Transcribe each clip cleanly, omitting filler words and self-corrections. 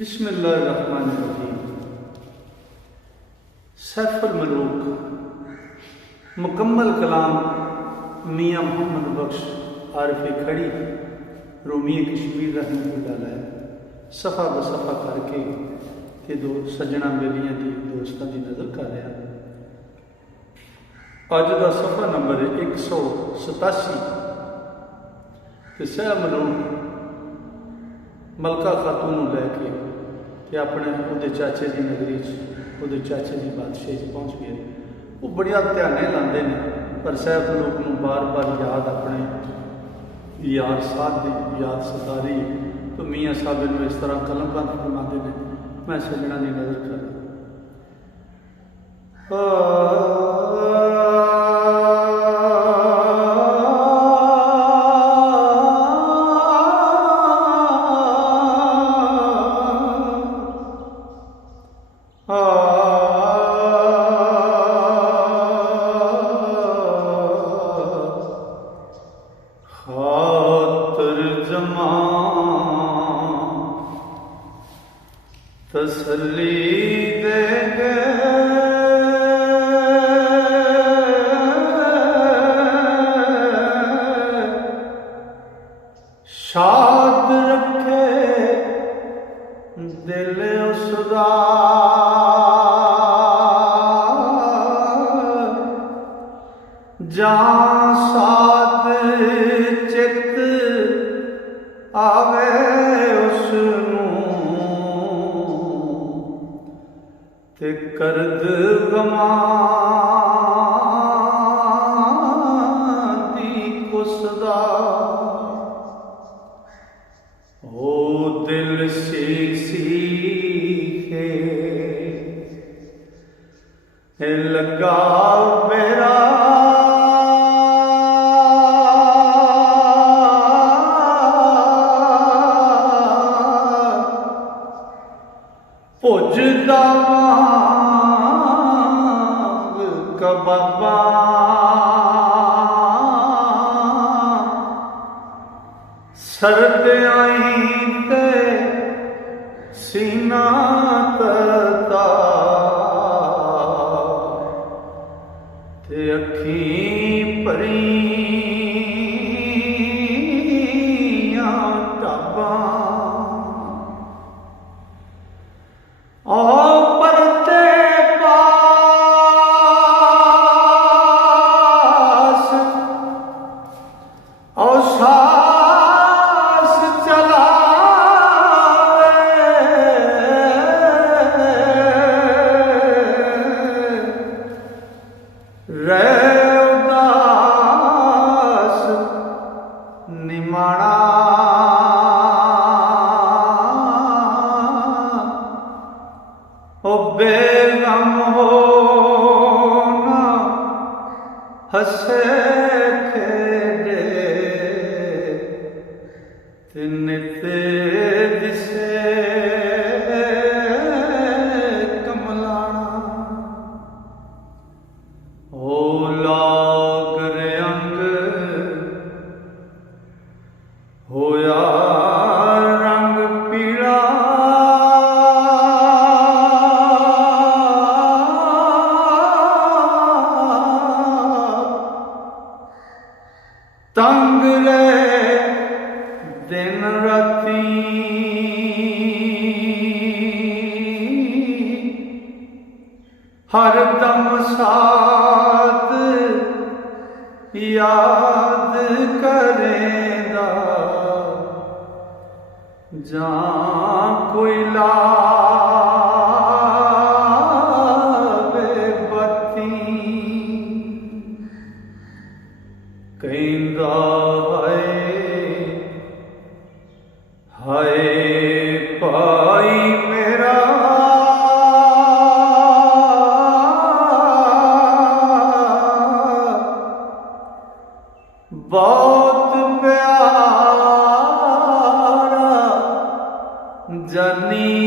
बिस्मिल्लाहिर्रहमानिर्रहीम। सैफुल मलूक मुकम्मल कलाम मियाँ मोहम्मद बख्श आरिफ खड़ी रूमी कश्मीर रहमतुल्लाह अलैह सफ़ा बसफ़ा करके ते दो सज्जणा बेलियां दी दोस्तां दी नज़र कर रहा। अज का सफ़ा नंबर 187 ते सह मलूक मलका खातून लैके ते अपने उहदे चाचे की नगरी उहदे चाचे की बादशाही पहुँच गए। वो बड़िया ध्याने लाते हैं पर सैफ मलूक नूं बार बार याद अपने यार साहब की याद सता रही। तो मियाँ साहब इन्हूं इस तरह कलम बंद फरमाते हैं, मैं सजना की नज़र कर तसल्ली दे शाद रखे दिल उसदा जां साद चित आवे ते करद गमा दी कुसदा ओ दिल सीखे लगा मेरा भुजदा बाबा सर्द आई ते सीना तरता ते अखीं परियां टाबा निमाणा ओ बेगम होना हसे खेडे नित दिसे कमलाना ओ लाग रंग होया रंग पीला तंग रे दिन राती हर दम साथ याद करेंदा जां कोई लावे बत्ती कहंदा हाय पाई मेरा बहुत प्यारा जानी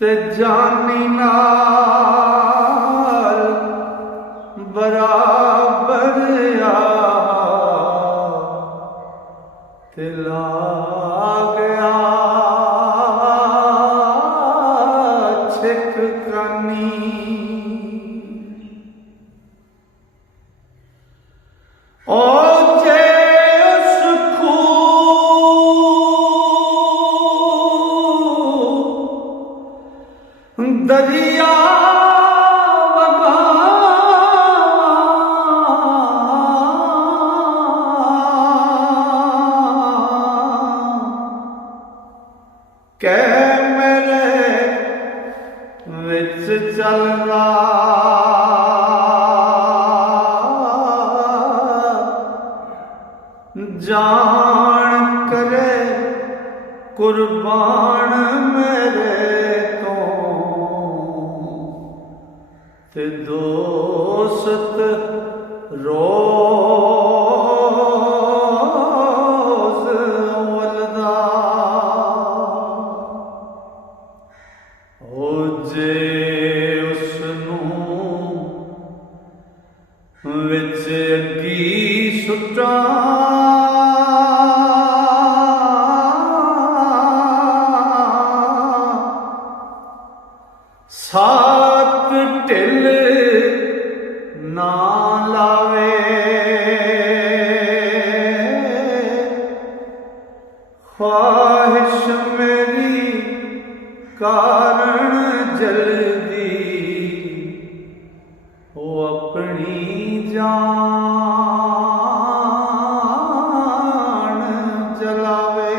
ते जानी नाल बराबर आ ते ला गया छिकनी। ओ जे उस खूह दरिया कै मेरे विच चलदा जान करे कुर्बान मेरे तो ते दोस्त रोज वलदा। ओ जे उसनूं विच अगी सुट्टां सात ढिल ना लावे ख्वाहिश मेरी कारण जल्दी वो अपनी जान जलावे।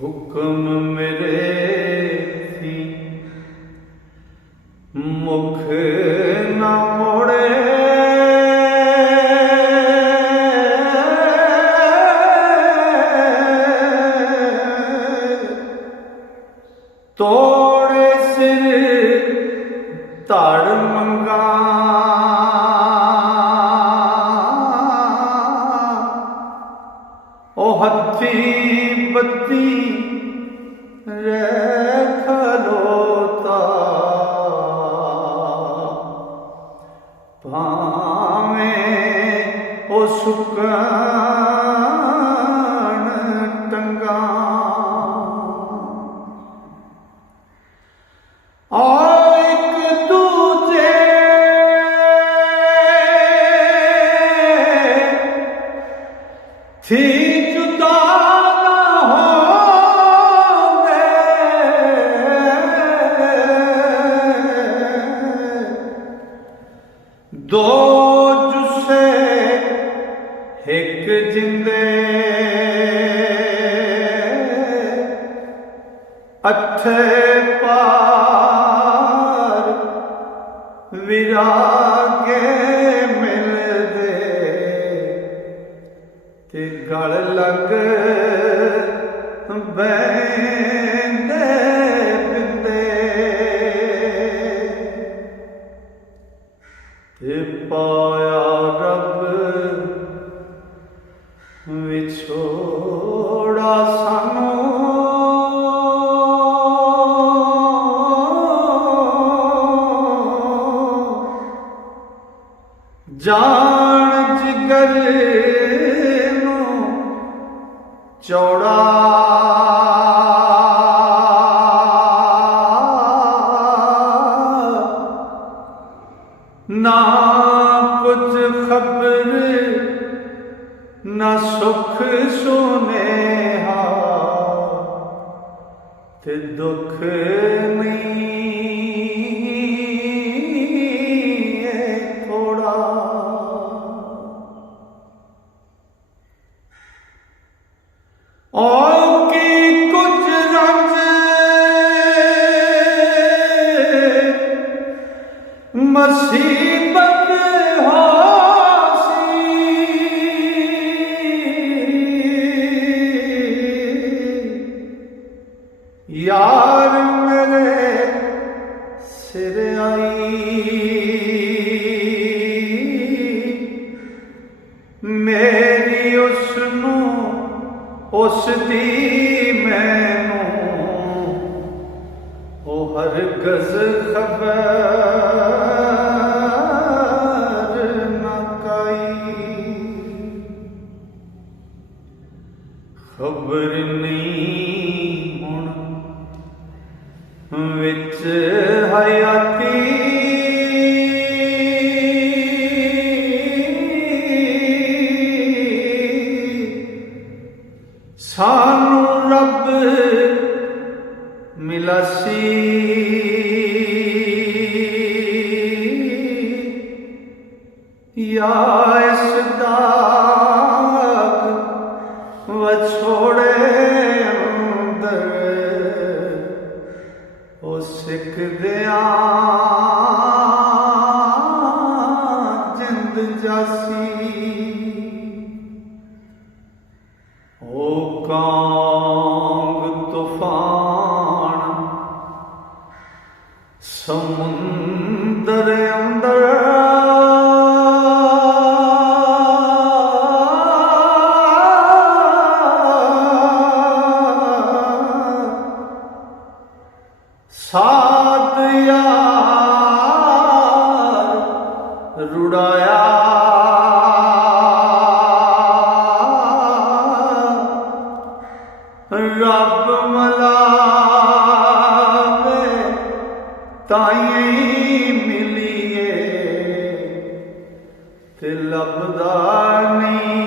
हुक्म मेरे मुख न मोड़े तोड़े सिर धड़ मंगा ओ हथी बत्ती रह खलोता भावें ओ सुकन टंगा। एक दूजे थी जुदा न होंगे दो जुस्से एक जिंदे अठे पार विरागे मिलदे ते गल लग बैंदे बिंदे ते पाया रब विछोड़ा सानू जान जिगर नू चौड़ा ना कुछ खबर ना सुख सुनेहा ते दुख नहीं है थोड़ा। और की कुछ रंज मुसीबत होसी यार मेरे सिर आई मेरी उसनू उसदी मैनू ओ हरगज़ खबर न काई। खबर नहीं हुण विच हयाती सानू रब मिलासी या इस दाग वछोड़े अंदर ओ सिख दिया जिंद जासी ओ कांग तूफान समुंदर अंदर साथ यार रुड़ाया रब मलावे ताई मिलिए ते लभदा नहीं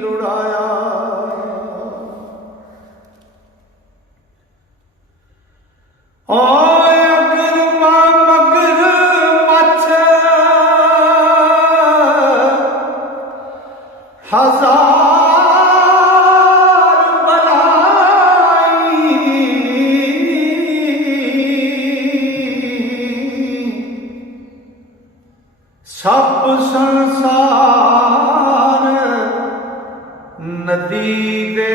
लुड़ाया अगर मगर मच हजार बलाई सब संसार नदी दे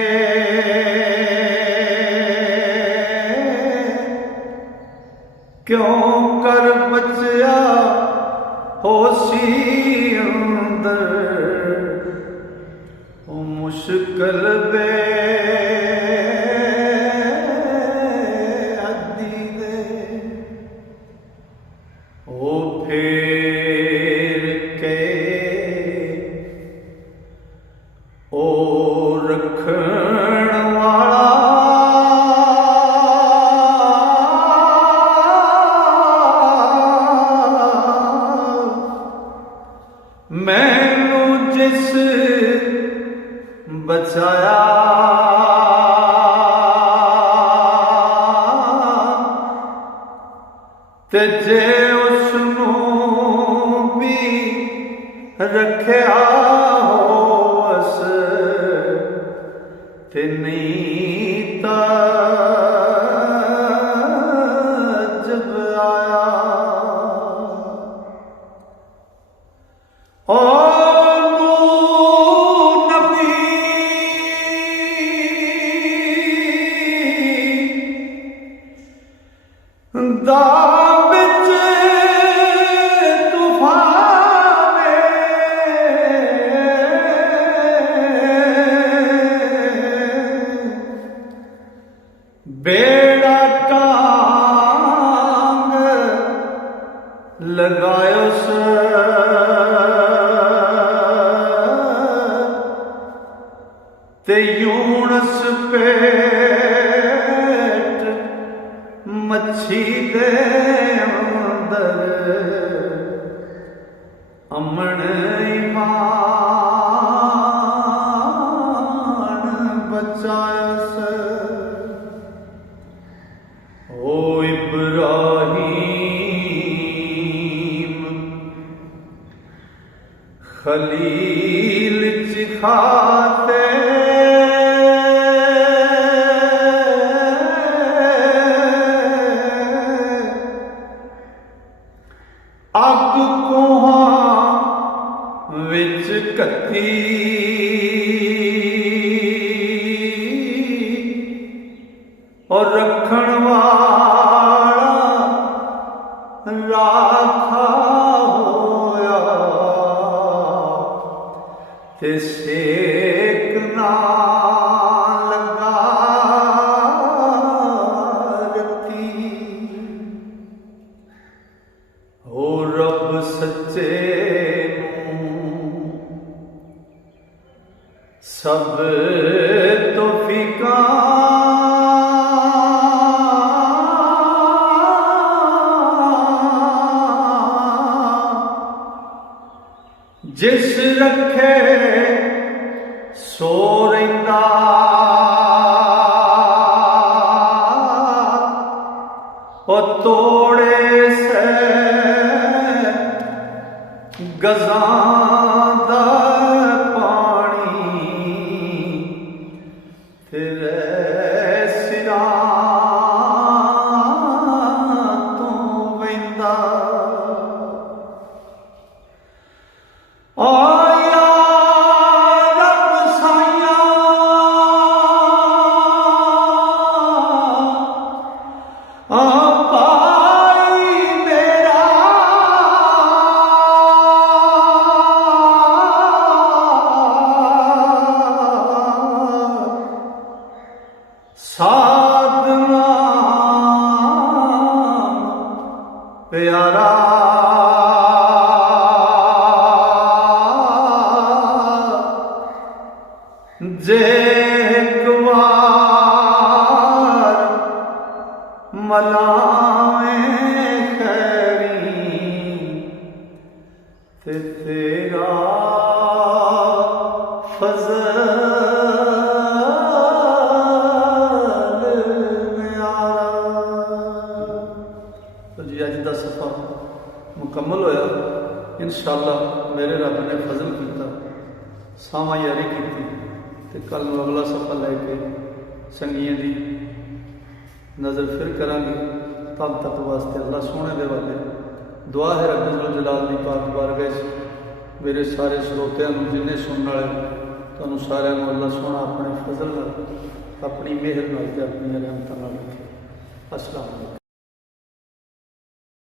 क्यों कर बचया होसी अंदर ओ मुश्किल बे अद्दी दे ओ फेर के ओ रखण वाला मैनू जिस बचाया ते जे उसनू भी रखिया होवस ते नहीं ताजब आया ओ दाविच तूफान बेड़ा टांग लगायो ते यूनस पेट मच्छी दे अंदर अमन ईमान बचायस ओ इब्राहीम खलील चिखाते अग कोहां विच कत्ती और रखण वाला राखा होया ते सेक ना लगा रती हो रब सच्चे सब तो फीका जिस रखे सो रहिंदा, ओ तोड़े से गज़ां दा पानी तेरे सिरां तो वहिंदा। आया रब साइया पाई मेरा साधना प्यारा जे एक बार मलाए खैरी ते तेरा फजल न्यारा। तो जी अज का सफ़ा मुकम्मल होया। इंशाअल्लाह मेरे रब ने फजल किया, सावा यारी की, तो कल अगला सफ़ा लैके संगियां की नज़र फिर करांगे। तब तक वास्ते अल्लाह सोने दे वाले दुआ है रब जुल जलाल की पाक बारगाह मेरे सारे श्रोतियां जिन्हें सुनने वाले तुहानूं सारिआं नूं अल्लाह सोना अपने फजल नाल, अपनी मेहर नाल ते अपनी रहमतां नाल रखे। अस्सलाम वालेकुम।